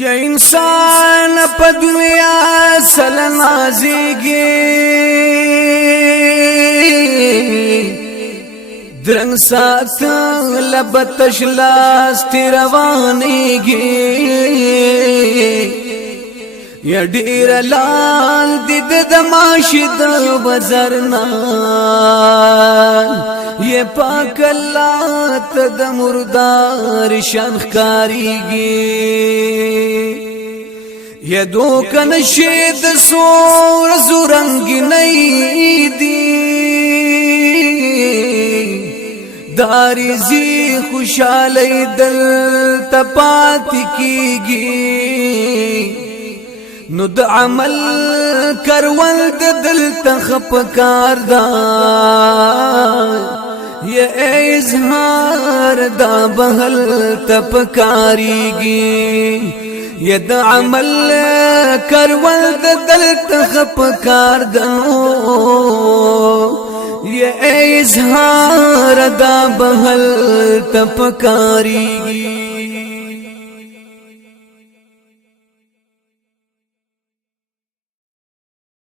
یا انسان په دنیا سل نازیږي درنګ سات لبتش لاس روانيږي یا ډیر لال د ماشد بزرنا یہ پاک اللہ تد مردار شان خکاریگی یہ دوکن شید سور زورنگی نئی دی داری زی خوشالی دل تپاتی کیگی نو د عمل کرول د دل تخپ کار دا یہ اظہار دا بہل تپکاریگی یہ د عمل کرول د دل تخپ کار دا یہ اظہار دا بہل تپکاریگی